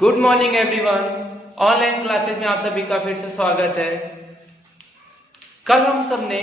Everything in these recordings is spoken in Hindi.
Good morning everyone. Online classes में आप सभी का फिर से स्वागत है। कल हम सब ने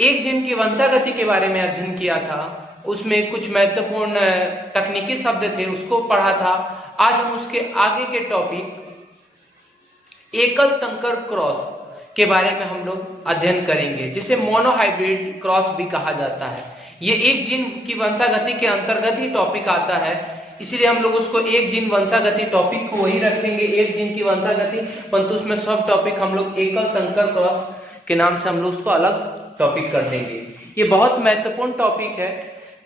एक जीन की वंशागति के बारे में अध्ययन किया था। उसमें कुछ महत्वपूर्ण तकनीकी शब्द थे, उसको पढ़ा था। आज हम उसके आगे के टॉपिक एकल संकर क्रॉस के बारे में हम लोग अध्ययन करेंगे, जिसे मोनोहाइब्रिड क्रॉस भी कहा जाता है। ये एक जीन की वंशागति के अंतर्गत ही टॉपिक आता है, इसीलिए हम लोग उसको एक जीन वंशागति टॉपिक को वही रखेंगे, एक जीन की वंशागति, परंतु उसमें सब टॉपिक हम लोग एकल संकर क्रॉस के नाम से हम लोग उसको अलग टॉपिक कर देंगे। ये बहुत महत्वपूर्ण टॉपिक है,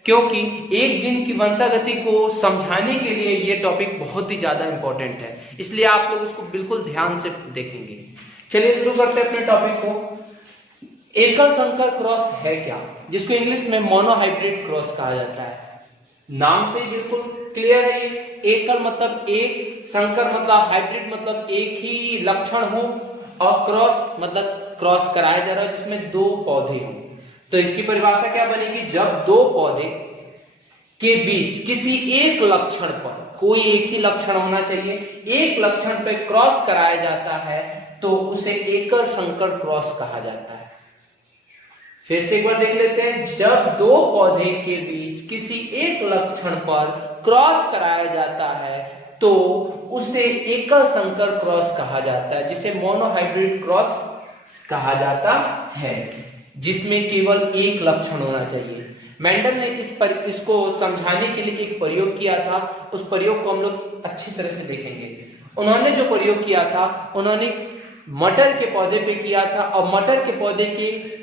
क्योंकि एक जीन की वंशागति को समझाने के लिए ये टॉपिक बहुत ही ज्यादा इंपॉर्टेंट है, इसलिए आप लोग उसको बिल्कुल ध्यान से देखेंगे। चलिए शुरू करते हैं अपने टॉपिक को। एकल संकर क्रॉस है क्या, जिसको इंग्लिश में मोनोहाइब्रिड क्रॉस कहा जाता है। नाम से ही बिल्कुल क्लियर है। एकल मतलब एक, संकर मतलब हाइब्रिड मतलब एक ही लक्षण हो, और क्रॉस मतलब क्रॉस कराया जा रहा है जिसमें दो पौधे हों। तो इसकी परिभाषा क्या बनेगी, जब दो पौधे के बीच किसी एक लक्षण पर, कोई एक ही लक्षण होना चाहिए, एक लक्षण पर क्रॉस कराया जाता है तो उसे एकल संकर क्रॉस कहा जाता है। फिर से एक बार देख लेते हैं। जब दो पौधे के बीच किसी एक लक्षण पर क्रॉस कराया जाता है तो उसे एकल संकर क्रॉस कहा जाता है, जिसे मोनोहाइब्रिड क्रॉस कहा जाता है, जिसमें केवल एक लक्षण होना चाहिए। मेंडल ने इसको समझाने के लिए एक प्रयोग किया था। उस प्रयोग को हम लोग अच्छी तरह से देखेंगे। उन्होंने जो प्रयोग किया था, उन्होंने मटर के पौधे पे किया था, और मटर के पौधे के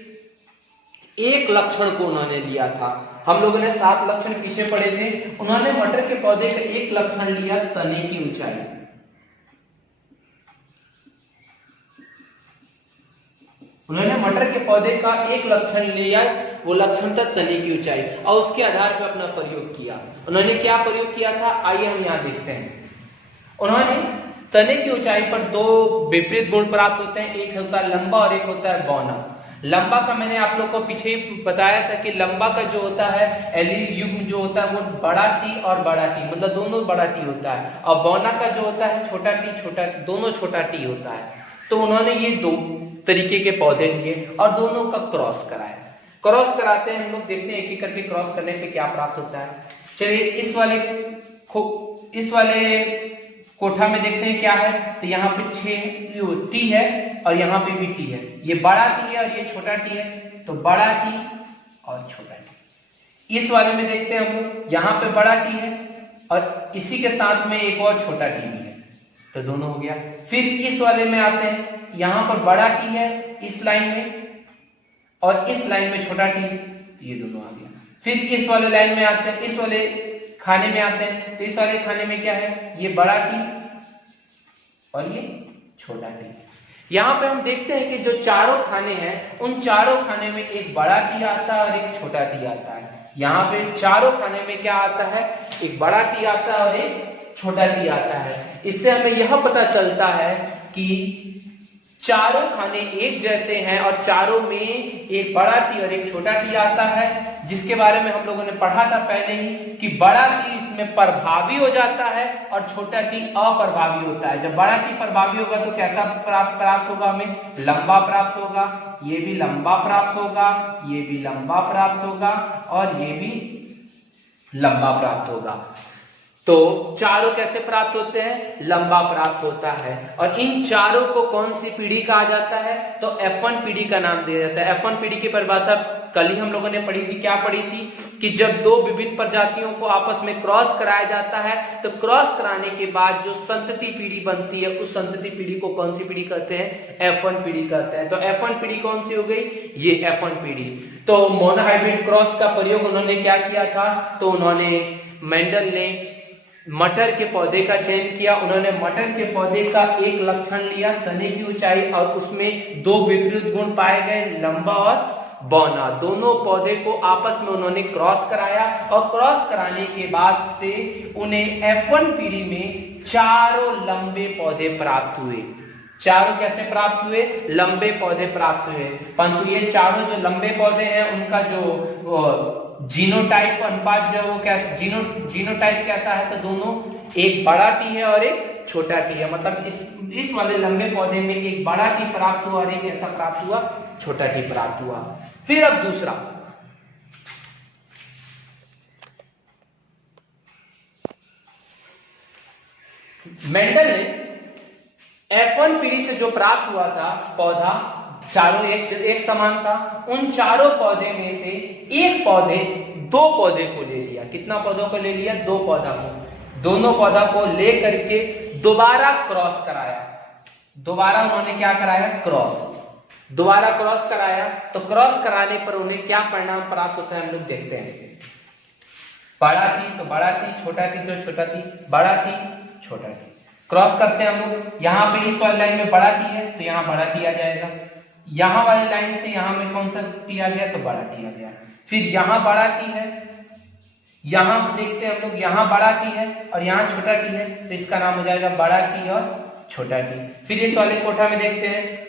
एक लक्षण को उन्होंने लिया था। हम लोगों ने 7 लक्षण पीछे पढ़े थे। उन्होंने मटर के पौधे का एक लक्षण लिया, तने की ऊंचाई। उन्होंने मटर के पौधे का एक लक्षण लिया, वो लक्षण था तने की ऊंचाई, और उसके आधार पर अपना प्रयोग किया। उन्होंने क्या प्रयोग किया था, आइए हम यहां देखते हैं। उन्होंने तने की ऊंचाई पर दो विपरीत गुण प्राप्त होते हैं, एक होता है लंबा और एक होता है बौना। लंबा का मैंने आप लोग को पीछे ही बताया था कि लंबा का जो होता है एलील युग्म जो होता है वो बड़ा टी और बड़ा टी, मतलब दोनों बड़ा टी होता है, और बौना का जो होता है छोटा टी छोटा, दोनों छोटा टी होता है। तो उन्होंने ये दो तरीके के पौधे लिए और दोनों का क्रॉस कराया। क्रॉस कराते हैं हम लोग, देखते हैं एक एक करके क्रॉस करने पे क्या प्राप्त होता है। चलिए इस वाले कोठा में देखते हैं क्या है। तो यहाँ पे 6 टी है और यहाँ पे भी टी है। ये बड़ा टी है और ये छोटा टी है, तो बड़ा टी और छोटा टी। इस वाले में देखते हैं हम लोग, यहाँ पे बड़ा टी है और इसी के साथ में एक और छोटा टी भी है, तो दोनों हो गया। फिर इस वाले में आते हैं, यहाँ पर बड़ा टी है इस लाइन में और इस लाइन में छोटा टी है, तो ये दोनों आ गया। फिर इस वाले लाइन में आते हैं, इस वाले खाने में आते हैं, तो इस वाले खाने में क्या है, ये बड़ा टी और ये छोटा टी। यहाँ पे हम देखते हैं कि जो चारों खाने हैं, उन चारों खाने में एक बड़ा टी आता है और एक छोटा टी आता है। यहाँ पे चारों खाने में क्या आता है, एक बड़ा टी आता है और एक छोटा टी आता है। इससे हमें यह पता चलता है कि चारों खाने एक जैसे हैं और चारों में एक बड़ा टी और एक छोटा टी आता है, जिसके बारे में हम लोगों ने पढ़ा था पहले ही कि बड़ा टी इसमें प्रभावी हो जाता है और छोटा टी अप्रभावी होता है। जब बड़ा टी प्रभावी होगा तो कैसा प्राप्त होगा, हमें लंबा प्राप्त होगा, ये भी लंबा प्राप्त होगा, ये भी लंबा प्राप्त होगा और ये भी लंबा प्राप्त होगा। तो चारों कैसे प्राप्त होते हैं, लंबा प्राप्त होता है। और इन चारों को कौन सी पीढ़ी कहा जाता है, तो F1 पीढ़ी का नाम दिया जाता है। F1 पीढ़ी की परिभाषा कल ही हम लोगों ने पढ़ी थी। क्या पढ़ी थी कि जब दो विभिन्न प्रजातियों को आपस में क्रॉस कराया जाता है, तो क्रॉस कराने के बाद जो संतति पीढ़ी बनती है, उस संतति पीढ़ी को कौन सी पीढ़ी कहते हैं, F1 पीढ़ी कहते हैं। तो F1 पीढ़ी कौन सी हो गई, ये F1 पीढ़ी। तो मोनोहाइब्रिड क्रॉस का प्रयोग उन्होंने क्या किया था, तो उन्होंने मेंडल ने मटर के पौधे का चयन किया। उन्होंने मटर के पौधे का एक लक्षण लिया, तने की ऊंचाई, और उसमें दो विपरीत गुण पाए गए, लंबा और बौना। दोनों पौधे को आपस में उन्होंने क्रॉस कराया और क्रॉस कराने के बाद से उन्हें F1 पीढ़ी में चारों लंबे पौधे प्राप्त हुए। चारों कैसे प्राप्त हुए, लंबे पौधे प्राप्त हुए। परंतु ये चारों जो लंबे पौधे हैं, उनका जो जीनोटाइप अनुपात जो वो क्या जीनोटाइप कैसा है, तो दोनों एक बड़ा टी है और एक छोटा टी है। मतलब इस वाले लंबे पौधे में एक बड़ा टी प्राप्त हुआ और एक ऐसा प्राप्त हुआ छोटा टी प्राप्त हुआ। फिर अब दूसरा, मेंडल ने F1 पीढ़ी से जो प्राप्त हुआ था पौधा, चारों एक समान था, उन चारों पौधे में से एक पौधे दो पौधे को ले लिया। कितना पौधों को ले लिया? दो पौधा को। दोनों पौधा को ले करके दोबारा क्रॉस कराया। दोबारा उन्होंने क्या कराया? क्रॉस। दोबारा क्रॉस कराया तो क्रॉस कराने पर उन्हें क्या परिणाम प्राप्त होता है हम लोग देखते हैं। बड़ा टी तो बड़ा टी, छोटा टी तो छोटा टी, बड़ा टी छोटा टी। क्रॉस करते हैं हम लोग। यहाँ पे इस वाली लाइन में बड़ा टी है तो यहाँ बड़ा टी आ जाएगा। यहाँ वाली लाइन से यहाँ में कौन सा टी आ गया? तो बड़ा टी आ गया। फिर यहाँ बड़ा टी है, यहाँ देखते हैं हम लोग, यहाँ बड़ा टी है और यहाँ छोटा टी है तो इसका नाम हो जाएगा बड़ा टी और छोटा टी। फिर इस वाले कोठा में देखते हैं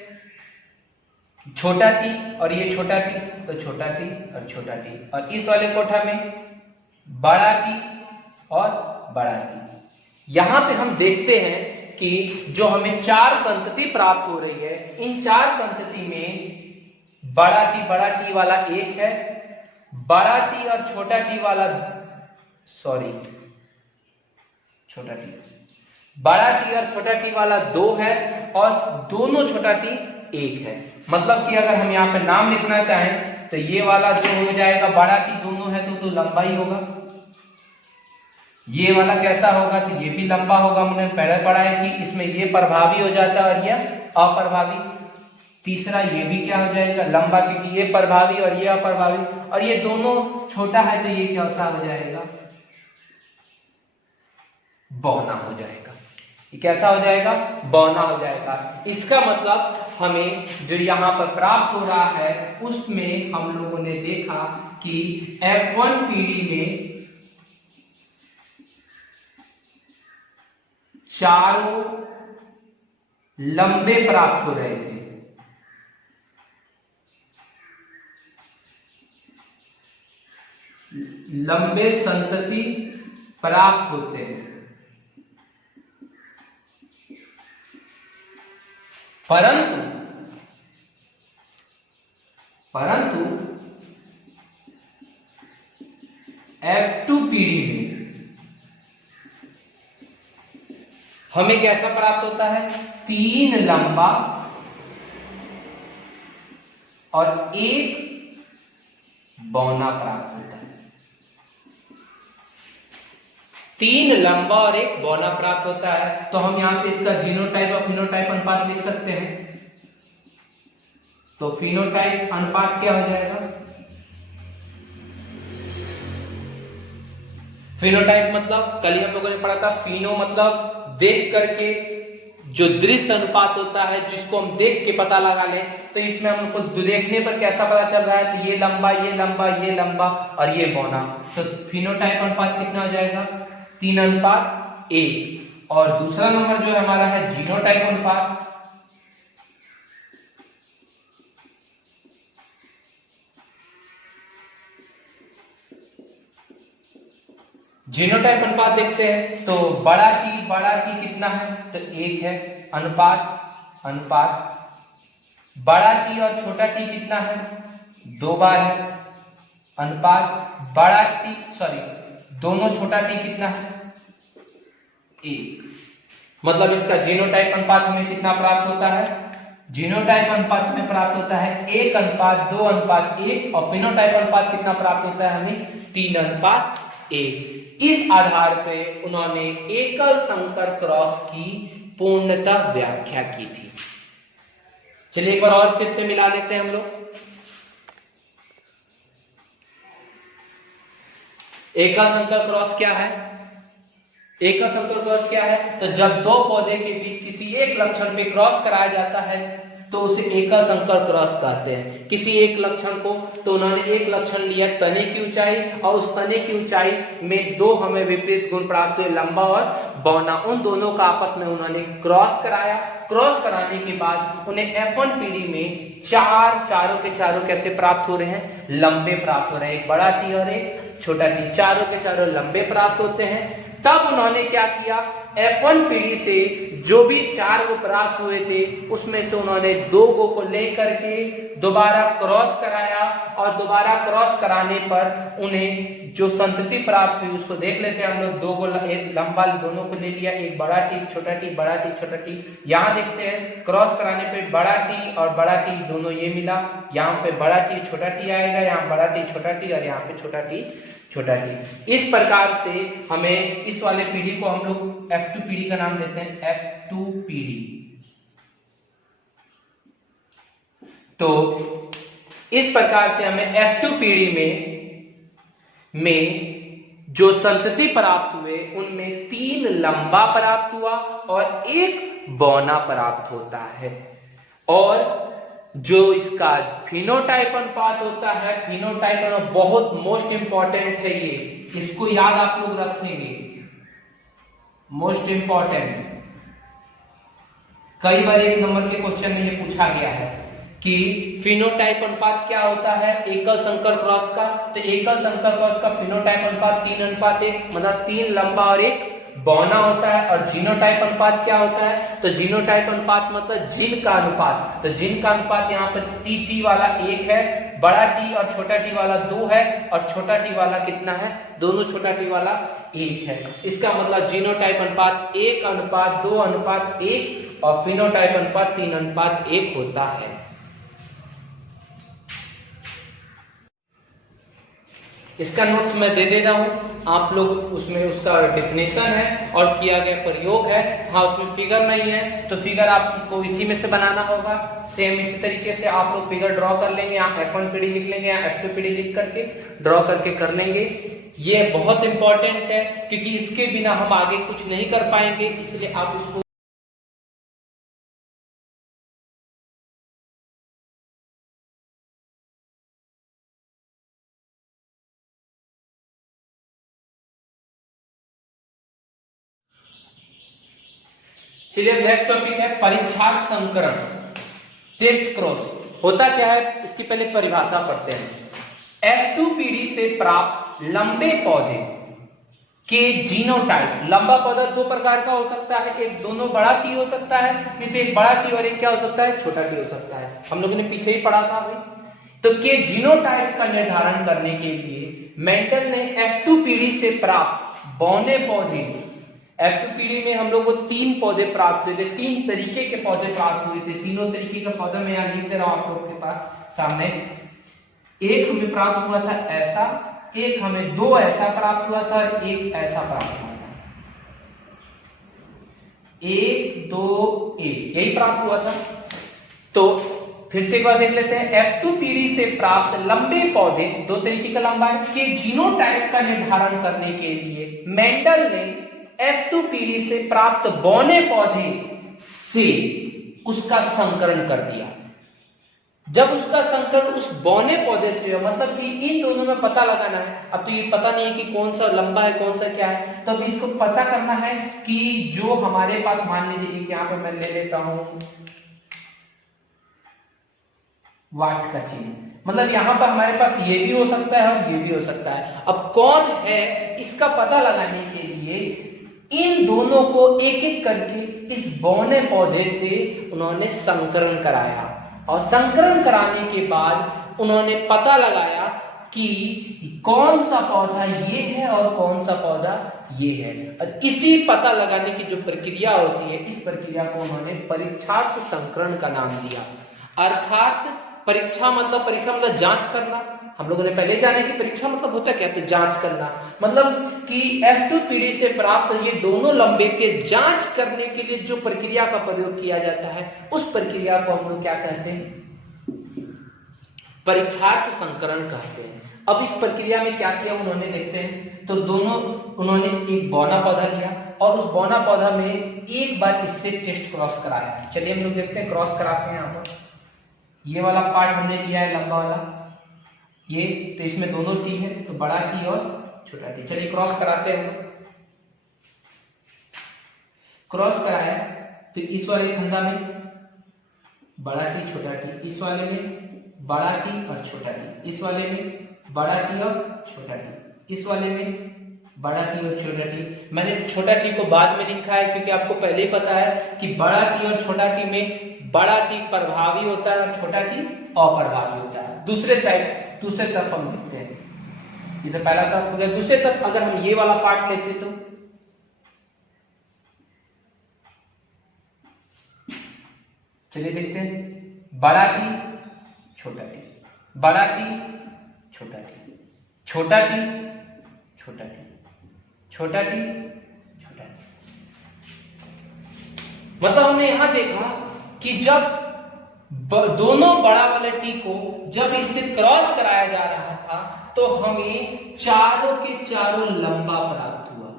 छोटा टी और ये छोटा टी तो छोटा टी और छोटा टी, और इस वाले कोठा में बड़ा टी और बड़ा टी। यहां पे हम देखते हैं कि जो हमें चार संतति प्राप्त हो रही है, इन चार संतति में बड़ा टी वाला एक है, बड़ा टी और छोटा टी वाला छोटा टी, बड़ा टी और छोटा टी वाला दो है और दोनों छोटा टी एक है। मतलब कि अगर हम यहाँ पे नाम लिखना चाहें तो ये वाला जो हो जाएगा बड़ा टी दोनों है तो लंबा ही होगा। ये वाला कैसा होगा? तो ये भी लंबा होगा। हमने पहले पढ़ा है कि इसमें ये प्रभावी हो जाता है और ये अप्रभावी। तीसरा ये भी क्या हो जाएगा? लंबा, क्योंकि ये प्रभावी और ये अप्रभावी, और ये दोनों छोटा है तो ये कैसा हो जाएगा? बौना हो जाएगा। ये कैसा हो जाएगा? बौना हो जाएगा। इसका मतलब हमें जो यहाँ पर प्राप्त हो रहा है उसमें हम लोगों ने देखा कि F1 पीढ़ी में चारों लंबे प्राप्त हो रहे थे। लंबे संतति प्राप्त होते हैं, परंतु F2 पीढ़ी में हमें कैसा प्राप्त होता है? 3 लंबा और 1 बौना प्राप्त होता है। 3 लंबा और 1 बौना प्राप्त होता है। तो हम यहां पे इसका जीनोटाइप और फिनोटाइप अनुपात लिख सकते हैं। तो फिनोटाइप अनुपात क्या हो जाएगा? फिनोटाइप मतलब कल ही हम लोगों ने पढ़ा था, फिनो मतलब देख करके जो दृश्य अनुपात होता है, जिसको हम देख के पता लगा लें। तो इसमें हमको देखने पर कैसा पता चल रहा है? तो ये लंबा, ये लंबा, ये लंबा और ये बौना। तो फिनोटाइप अनुपात कितना हो जाएगा? 3:1। और दूसरा नंबर जो हमारा है जीनोटाइप अनुपात, जीनोटाइप अनुपात देखते हैं तो बड़ा टी कितना है? तो 1 है। अनुपात बड़ा टी और छोटा टी कितना है? 2 बार है। अनुपात दोनों छोटा टी कितना है? 1। मतलब इसका जीनोटाइप अनुपात हमें कितना प्राप्त होता है? जीनोटाइप अनुपात में प्राप्त होता है 1:2:1 और फिनोटाइप अनुपात कितना प्राप्त होता है हमें? 3:1। इस आधार पे उन्होंने एकल संकर क्रॉस की पूर्णतः व्याख्या की थी। चलिए एक बार और फिर से मिला लेते हैं हम लोग। एकल संकर क्रॉस क्या है? एकल संकर क्रॉस क्या है? तो जब दो पौधे के बीच किसी एक लक्षण पे क्रॉस कराया जाता है तो उसे एकल संकर क्रॉस कहते हैं। किसी एक लक्षण को, तो उन्होंने एक लक्षण लिया तने की ऊंचाई, और उस तने की ऊंचाई में दो हमें विपरीत गुण प्राप्त हुए, लंबा और बौना। उन दोनों का आपस में उन्होंने क्रॉस कराया। क्रॉस कराने के बाद उन्हें F1 पीढ़ी में चारों के चारों कैसे प्राप्त हो रहे हैं? लंबे प्राप्त हो रहे हैं। एक बड़ा टी और एक छोटा टी, चारों के चारों लंबे प्राप्त होते हैं। तब उन्होंने क्या किया F1 पीढ़ी से जो भी 4 गो प्राप्त हुए थे उसमें से उन्होंने 2 गो को लेकर के दोबारा क्रॉस कराया और दोबारा क्रॉस कराने पर उन्हें जो संतति प्राप्त हुई उसको देख लेते हैं हम लोग। 2 गो एक लंबा दोनों को ले लिया, एक बड़ा टी छोटा टी, बड़ा टी छोटा टी। यहाँ देखते हैं क्रॉस कराने पे बड़ा टी और बड़ा टी दोनों ये मिला, यहाँ पे बड़ा टी छोटा टी आएगा, यहाँ बड़ा टी छोटा टी और यहाँ पे छोटा टी छोटा टी। इस प्रकार से हमें इस वाले पीढ़ी को हम लोग F2 पीढ़ी का नाम देते हैं, F2 पीढ़ी। तो इस प्रकार से हमें F2 पीढ़ी में जो संतति प्राप्त हुए उनमें 3 लंबा प्राप्त हुआ और 1 बौना प्राप्त होता है। और जो इसका फिनोटाइप अनुपात होता है, फिनोटाइप अनुपात बहुत मोस्ट इंपॉर्टेंट है, ये इसको याद आप लोग रखेंगे, मोस्ट इंपॉर्टेंट। कई बार 1 नंबर के क्वेश्चन में ये पूछा गया है कि फिनोटाइप अनुपात क्या होता है एकल संकर क्रॉस का। तो एकल संकर क्रॉस का फिनोटाइप अनुपात 3:1, मतलब 3 लंबा और 1 बौना होता है। और जीनोटाइप अनुपात क्या होता है, तो जीनोटाइप अनुपात मतलब जीन का अनुपात। तो जीन का अनुपात यहाँ पर टी वाला 1 है, बड़ा टी और छोटा टी वाला 2 है, और छोटा टी वाला कितना है, दोनों छोटा टी वाला 1 है। इसका मतलब जीनोटाइप अनुपात 1:2:1 और फिनोटाइप अनुपात 3:1 होता है। इसका नोट्स मैं दे रहा हूं, आप लोग उसमें उसका डेफिनेशन है और किया गया प्रयोग है। हाँ, उसमें फिगर नहीं है तो फिगर आपको इसी में से बनाना होगा। सेम इसी तरीके से आप लोग फिगर ड्रॉ कर लेंगे, यहाँ F1 पीढ़ी लिख लेंगे, यहाँ F2 पीढ़ी लिख करके ड्रॉ करके कर लेंगे। ये बहुत इंपॉर्टेंट है क्योंकि इसके बिना हम आगे कुछ नहीं कर पाएंगे, इसलिए आप इसको चलिए नेक्स्ट टॉपिक है परीक्षार्थ संकरण, टेस्ट क्रॉस। होता क्या है इसकी पहले परिभाषा पढ़ते हैं। F2 पीढ़ी से प्राप्त लंबे पौधे के जीनोटाइप। लंबा पौधा 2 प्रकार का हो सकता है, एक दोनों बड़ा टी हो सकता है, नहीं तो एक बड़ा टी और एक क्या हो सकता है, छोटा टी हो सकता है। हम लोगों ने पीछे ही पढ़ा था भाई। तो के जीनोटाइप का निर्धारण करने के लिए मेंटल ने F2 पीढ़ी से प्राप्त बौने पौधे, F2 पीढ़ी में हम लोग को 3 पौधे प्राप्त हुए थे, 3 तरीके के पौधे प्राप्त हुए थे। तीनों तरीके का पौधा मैं यहाँ लिख दे रहा हूं आप लोग के पास सामने। एक हमें प्राप्त हुआ था ऐसा, एक हमें 2 ऐसा प्राप्त हुआ था, एक ऐसा प्राप्त हुआ था। 1 2 1 यही प्राप्त हुआ था। तो फिर से एक बार देख लेते हैं। F2 पीढ़ी से प्राप्त लंबे पौधे 2 तरीके का लंबा है के जीनोटाइप का निर्धारण करने के लिए मेंडल ने F2 पीढ़ी से प्राप्त बौने पौधे से उसका संकरण कर दिया। जब उसका संकरण उस बौने पौधे से, मतलब कि इन दोनों में पता लगाना है। अब तो ये पता नहीं है कि कौन सा लंबा है कौन सा क्या है, तब तो इसको पता करना है कि जो हमारे पास, मान लीजिए यहाँ पे मैं ले लेता हूं वाट का चिन्ह, मतलब यहाँ पर हमारे पास ये भी हो सकता है और ये भी हो सकता है। अब कौन है इसका पता लगाने के लिए इन दोनों को एक एक करके इस बौने पौधे से उन्होंने संकरण कराया, और संकरण कराने के बाद उन्होंने पता लगाया कि कौन सा पौधा ये है और कौन सा पौधा ये है। इसी पता लगाने की जो प्रक्रिया होती है, इस प्रक्रिया को उन्होंने परीक्षार्थ संकरण का नाम दिया। अर्थात परीक्षा मतलब जांच करना। हम लोगों ने पहले जाना कि परीक्षा मतलब होता क्या, तो जांच करना। मतलब कि F2 पीढ़ी से प्राप्त ये दोनों लंबे के जांच करने के लिए जो प्रक्रिया का प्रयोग किया जाता है, उस प्रक्रिया को हम लोग क्या कहते हैं, परीक्षार्थ संकरण कहते हैं। अब इस प्रक्रिया में क्या किया उन्होंने, देखते हैं। तो दोनों उन्होंने एक बौना पौधा लिया और उस बौना पौधा में एक बार इससे टेस्ट क्रॉस कराया। चलिए हम लोग देखते हैं, क्रॉस कराते हैं। यहाँ पर ये वाला पार्ट हमने लिया है लंबा वाला, ये तो इसमें दोनों टी है, तो बड़ा टी और छोटा टी। चलिए क्रॉस कराते हैं। क्रॉस कराया तो इस वाले फंदा में बड़ा टी छोटा टी, इस वाले में बड़ा टी और छोटा टी, इस वाले में बड़ा टी और छोटा टी, इस वाले में बड़ा टी और छोटा टी। मैंने छोटा टी को बाद में लिखा है क्योंकि आपको पहले ही पता है कि बड़ा टी और छोटा टी में बड़ा टी प्रभावी होता है और छोटा टी अप्रभावी होता है। दूसरे तरफ हम लिखते हैं, ये तो पहला तरफ हो गया। दूसरे तरफ अगर हम ये वाला पार्ट लेते तो चलिए देखते हैं, बड़ा टी छोटा टी, बड़ा टी छोटा टी, छोटा टी छोटा टी, छोटा टी छोटा टी। मतलब हमने यहां देखा कि जब दोनों बड़ा वाले टी को जब इससे क्रॉस कराया जा रहा था तो हमें चारों के चारों लंबा प्राप्त हुआ।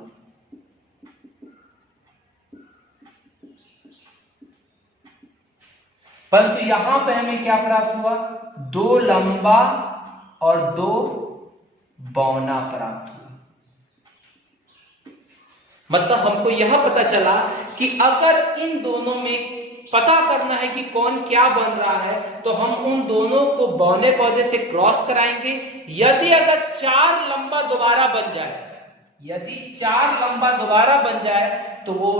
परंतु यहां पे हमें क्या प्राप्त हुआ, दो लंबा और दो बौना प्राप्त हुआ। मतलब हमको यह पता चला कि अगर इन दोनों में पता करना है कि कौन क्या बन रहा है तो हम उन दोनों को बौने पौधे से क्रॉस कराएंगे। यदि अगर चार लंबा दोबारा बन जाए, यदि चार लंबा दोबारा बन जाए तो वो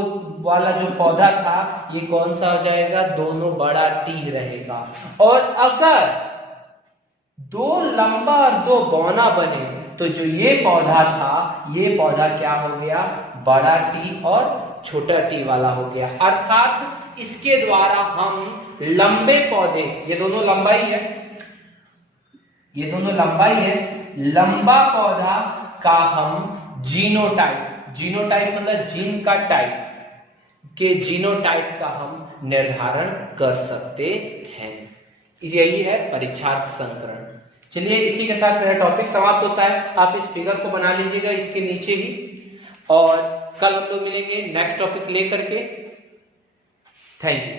वाला जो पौधा था ये कौन सा हो जाएगा, दोनों बड़ा टी रहेगा। और अगर दो लंबा और दो बौना बने तो जो ये पौधा था ये पौधा क्या हो गया, बड़ा टी और छोटा टी वाला हो गया। अर्थात इसके द्वारा हम लंबे पौधे, ये दोनों लंबाई है, ये दोनों लंबाई है, लंबा पौधा का हम जीनोटाइप, जीनोटाइप मतलब जीन का टाइप के जीनोटाइप का हम निर्धारण कर सकते हैं। यही है परीक्षार्थ संकरण। चलिए इसी के साथ मेरा टॉपिक समाप्त होता है। आप इस फिगर को बना लीजिएगा इसके नीचे ही, और कल हम लोग मिलेंगे नेक्स्ट टॉपिक लेकर के। Thank you.